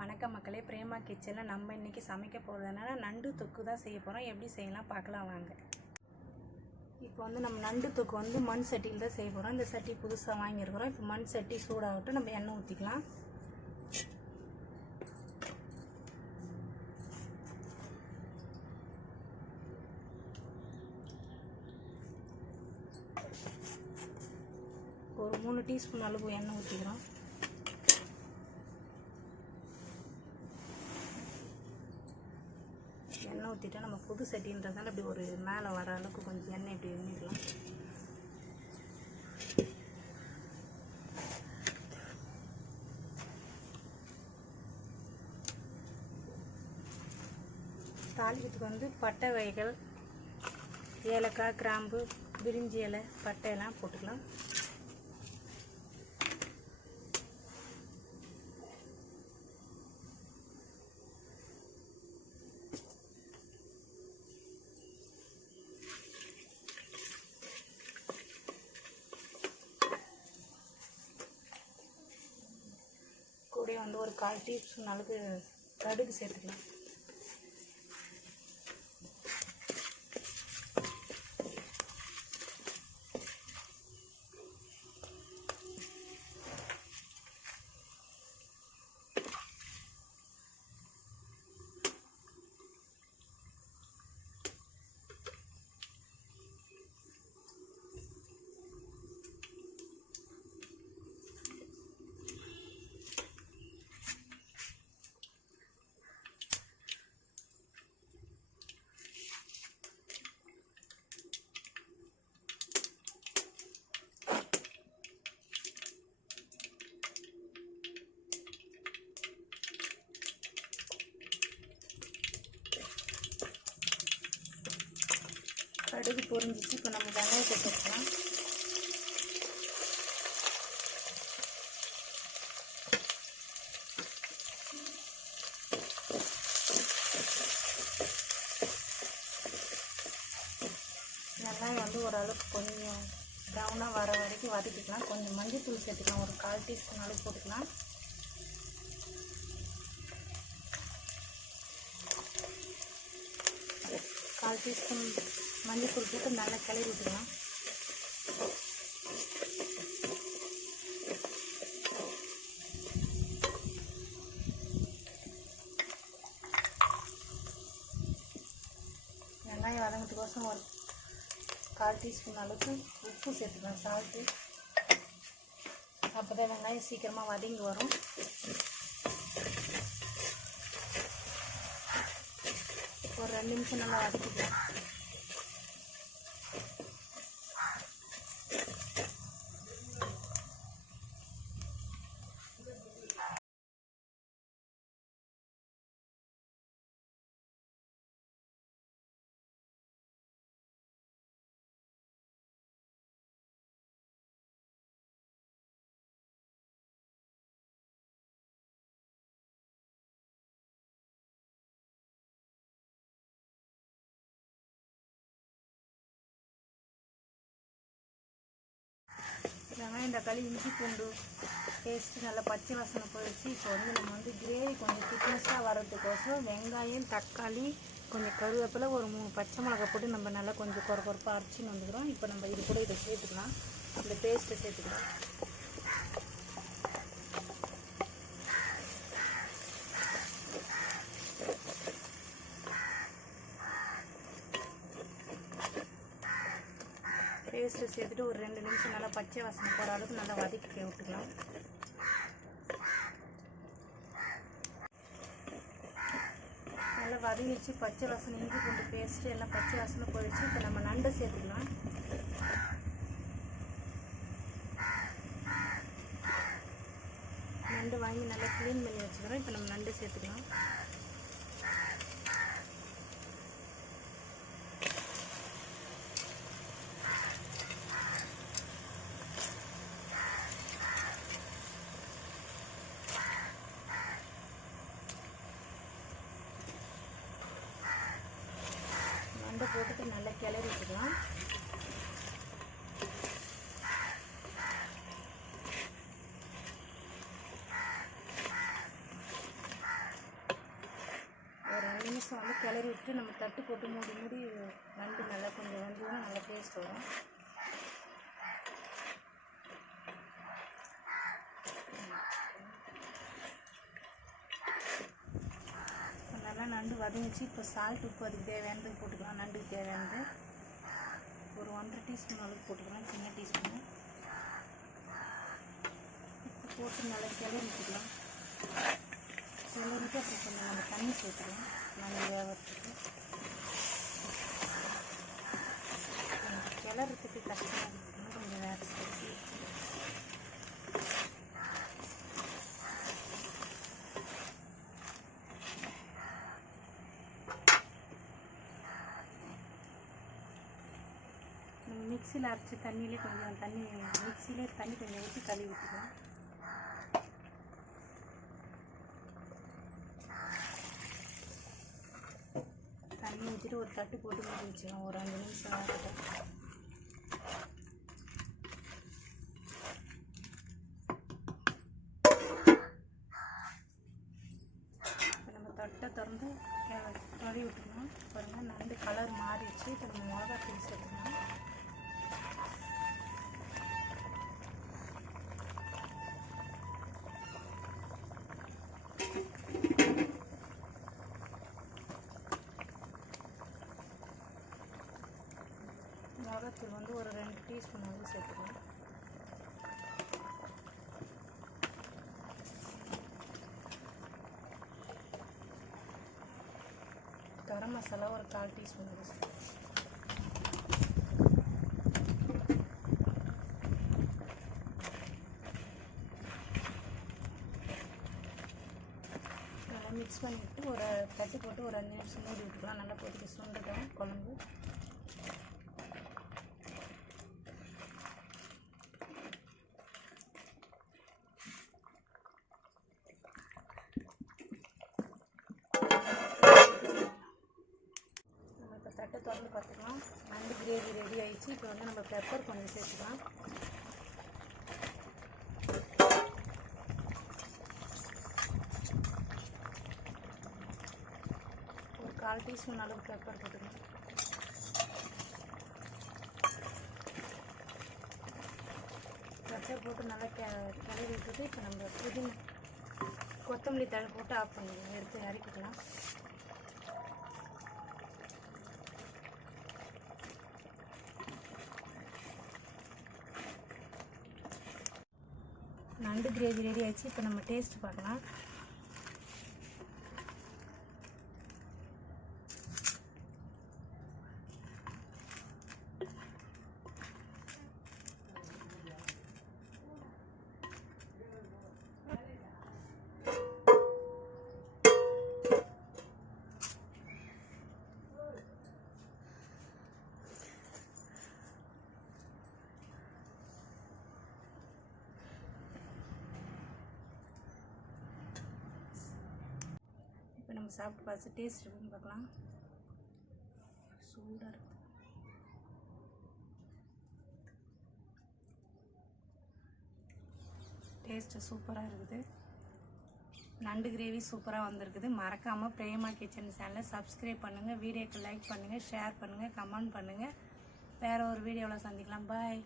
வணக்கம் மக்களே, பிரேமா கிச்சனில் நம்ம இன்றைக்கி சமைக்க போகிறதுனால நண்டு தொக்கு தான் செய்ய போகிறோம். எப்படி செய்யலாம் பார்க்கலாம் வாங்க. இப்போ நம்ம நண்டு தொக்கு மண் சட்டியில் தான் செய்ய போகிறோம். இந்த சட்டி புதுசாக வாங்கியிருக்கிறோம். இப்போ மண் சட்டி சூடாகட்டும், நம்ம எண்ணெய் ஊற்றிக்கலாம். ஒரு 3 டீஸ்பூன் அளவு எண்ணெய் ஊற்றிக்கிறோம். எண்ணெய் ஊற்றிட்டா நம்ம புது சட்டின்றதால அப்படி ஒரு மேலே வர அளவுக்கு கொஞ்சம் எண்ணெய் இப்படி எண்ணிடலாம். தாளிக்கிறதுக்கு பட்டை வகைகள், ஏலக்காய், கிராம்பு, பிரிஞ்சி இலை, பட்டையெல்லாம் போட்டுக்கலாம். கூட ஒரு 1/4 டீஸ்பூன் அளவுக்கு கடுகு சேர்த்துக்கலாம். கடுகு பொரிஞ்சிச்சு. இப்போ நம்ம வெங்காயத்தை சேர்க்கலாம். வெங்காயம் ஓரளவுக்கு கொஞ்சம் ப்ரௌனாக வர வரைக்கும் வதக்கிக்கலாம். கொஞ்சம் மஞ்சள்தூள் சேர்த்துக்கலாம். ஒரு 1/4 டீஸ்பூன் அளவு போட்டுக்கலாம். கால் டீஸ்பூன் மஞ்சள்தூள் போட்டு நல்லா கிளறி விட்டுக்கலாம். வெங்காயம் வதங்கிறதுக்கோசம் ஒரு 1/4 டீஸ்பூன் அளவுக்கு உப்பு சேர்த்துக்கலாம், சால்ட்டு. அப்போ தான் வெங்காயம் சீக்கிரமாக வதங்கி வரும். ஒரு 2 நிமிஷம் நல்லா வதக்கிக்கலாம். வெங்காயம், தக்காளி, இஞ்சி பூண்டு பேஸ்ட்டு நல்லா பச்சை வாசனை போயிடுச்சு. இப்போ நம்ம கிரேவி கொஞ்சம் திக்னஸாக வர்றதுக்கோசம் வெங்காயம், தக்காளி, கொஞ்சம் கருவேப்பிலை, ஒரு 3 பச்சை மிளகா போட்டு நம்ம நல்லா கொஞ்சம் கொரப்பாக அரைச்சின்னு வந்துக்கிறோம். இப்போ நம்ம இது கூட இதை சேர்த்துக்கலாம். இந்த பேஸ்ட்டை சேர்த்துக்கலாம். பேஸ்ட்டு சேர்த்துட்டு ஒரு 2 நிமிஷம் நல்லா பச்சை வாசனை போகிற அளவுக்கு நல்லா வதக்கி விட்டுக்கலாம். நல்லா வதங்கிச்சு. பச்சை வாசனை, இஞ்சி பூண்டு பேஸ்ட்டு எல்லாம் பச்சை வாசனை போயிடுச்சு. இப்போ நம்ம நண்டை சேர்த்துக்கலாம். நண்டு வாங்கி நல்லா க்ளீன் பண்ணி வச்சுக்கிறோம். இப்போ நம்ம நண்டு சேர்த்துக்கலாம். நண்டை போட்டுட்டு நல்லா கிளறி விட்டுக்கலாம். நிமிஷம் வந்து கிளறி விட்டு நம்ம தட்டு போட்டு மூடி மூடி நண்டு நல்லா கொஞ்சம் வந்ததுன்னா நல்லா டேஸ்ட் வரும். நல்லா நண்டு வதங்கிச்சு. இப்போ சால்ட் உப்பு அதுக்கு தேவையானது போட்டுக்கலாம். நண்டுக்கு தேவையானது ஒரு 1.5 டீஸ்பூன் அளவுக்கு போட்டுக்கலாம், சின்ன டீஸ்பூன். உப்பு போட்டு நல்லா கிளறி விட்டுக்கலாம். கிளறிட்டு அப்புறம் கொஞ்சம் நம்ம தண்ணி சேர்த்துக்கலாம் நல்லா வேகிறதுக்கு. கிளறதுக்கு கஷ்டமாக இருக்குதுன்னா கொஞ்சம் வேறு சேர்த்து மிக்சியில் அரைச்சி தண்ணியிலே கொஞ்சம் தண்ணி மிக்சியிலே தண்ணி கொஞ்சம் ஊற்றி கழுவி விட்டுக்கலாம். தண்ணி ஊற்றிட்டு ஒரு தட்டு போட்டு மூடி வச்சுக்கலாம் ஒரு 5 நிமிஷம் ஆகட்டும். இப்போ நம்ம தட்டை திறந்து கழுவி விட்டுக்கலாம். பாருங்கள் நண்டு கலர் மாறிடுச்சு. இப்போ நம்ம மிளகாத்தூள் சேர்த்துக்கலாம். மிளகாத்தூள் வந்து ஒரு 2 டீஸ்பூன் வந்து சேர்த்துக்கலாம். கரம் மசாலா ஒரு 1/4 டீஸ்பூன் வந்து சேர்த்துக்கலாம். நல்லா மிக்ஸ் பண்ணிவிட்டு ஒரு தட்டு போட்டு ஒரு 5 நிமிஷம் மூடி விட்டுக்கலாம். நல்லா கொதிக்க சுண்டட்டும் குழம்பு. தட்டை திறந்து பார்த்துக்கலாம். நண்டு கிரேவி ரெடி ஆகிடுச்சு. இப்போ வந்து நம்ம பெப்பர் கொஞ்சம் சேர்த்துக்கலாம். ஒரு 1/4 டீஸ்பூன் அளவுக்கு பெப்பர் போட்டுக்கலாம். பெப்பர் போட்டு நல்லா கிளறி விட்டுட்டு இப்போ நம்ம கொத்தமல்லி தழை போட்டு ஆஃப் பண்ணிக்கலாம். எடுத்து இறக்கிக்கலாம். நண்டு கிரேவி ரெடி ஆயிடுச்சு. இப்போ நம்ம டேஸ்ட் பார்க்கலாம். இப்போ நம்ம சாப்பிட்டு பார்த்து டேஸ்ட் இருக்குன்னு பார்க்கலாம். சூடாக இருக்குது. டேஸ்ட்டு சூப்பராக இருக்குது. நண்டு கிரேவி சூப்பராக வந்திருக்குது. மறக்காமல் பிரேமா கிச்சன் சேனலை சப்ஸ்கிரைப் பண்ணுங்கள், வீடியோக்கு லைக் பண்ணுங்கள், ஷேர் பண்ணுங்கள், கமெண்ட் பண்ணுங்கள். வேறு ஒரு வீடியோவில் சந்திக்கலாம். பாய்.